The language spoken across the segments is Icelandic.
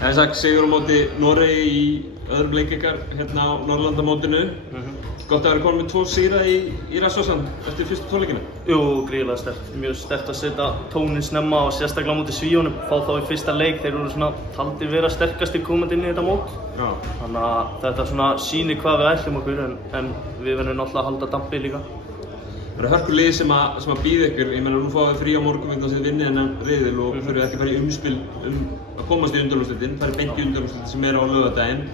Sagt sigur á móti Noregi í öðrum leik ykkar hérna á Norðurlandamótinu. Gott að vera komin með 2 sigra í Rasmussen eftir fyrstu 2 leikina. Jú, gríðarlega sterkt. Mjög sterkt að setja tóninn snemma og sérstaklega á móti Svíunum. Fá þá í fyrsta leik, þeir voru svona taldir vera sterkasti komandi inn í þetta mót. Já. Þannig að þetta svona sýnir hvað við ætlum okkur en við verðum náttúrulega að halda dampi líka. Það eru hörkulið sem að býða ykkur. Ég meina, nú fáið þið frí á morgun vegna þess að þið vinnið þennan riðil og þurfið ekki að fara í umspil að komast í undanúrslitin. Það er beint í undanúrslitin sem er á laugardaginn.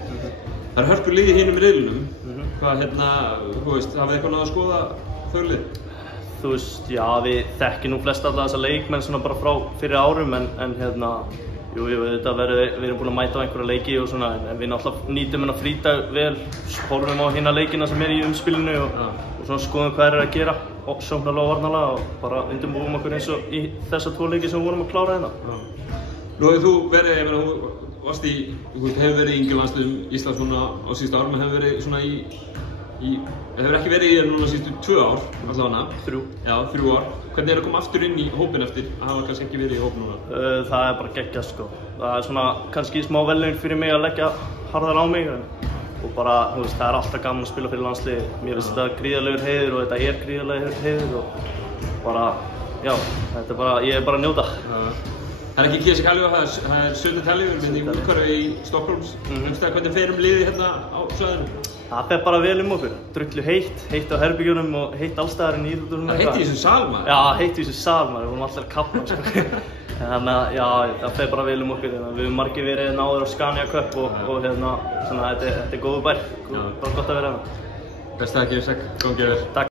Það eru hörkulið í hinum riðlinum. Hvað þú veist, hafið þið eitthvað náð að skoða þau lið? Þú veist, já, við þekkjum nú flest alla þessa leikmenn svona bara frá fyrir árum en jú, þetta við erum búin að mæta á einhverja leiki og svona en við náttúrulega nýtum hennar frídag vel, horfum á hina leikina sem er í umspilinu og svona skoðum hvað er að gera sóknarlega og varnarlega og bara undirbúum okkur eins og í þessa 2 leiki sem við vorum að klára hérna. Nú hefur þú verið, ég meina, þú hefur verið í yngri landsliðum Íslands svona á síðustu árum, hefur verið svona hefur ekki verið í þér núna síðustu 2 ár, allavega. 3. Já, 3 ár. Hvernig er að koma aftur inn í hópinn eftir að hafa kannski ekki verið í hópinn núna? Það er bara geggjað sko. Það er svona kannski smá velun fyrir mig að leggja harðar á mig og bara, þú veist, það er alltaf gaman að spila fyrir landsliði. Mér finnst þetta gríðarlegur heiður og þetta er gríðarlegur heiður og bara, já, þetta er bara, ég er bara að njóta. Það er ekki Kiese Kalliver, það er 17 Kalliver í úthverfi í Stockholms. Hvernig fer liðið hérna á svæðinu? Það fer bara vel okkur. Drullu heitt á herbyggjunum og heitt allstaðarinn í íþróttunum. Það heitt í þessum sal, maður? Já, heitt í þessum sal, maður. Við vorum alltaf að kapna, sko. Þannig að, já, það fer bara vel okkur. Við höfum margir verið náður á Scania Cup og hérna, svona, þetta er góður bær. Bara gott að vera hérna. Best að ekki, Gangi vel. Takk.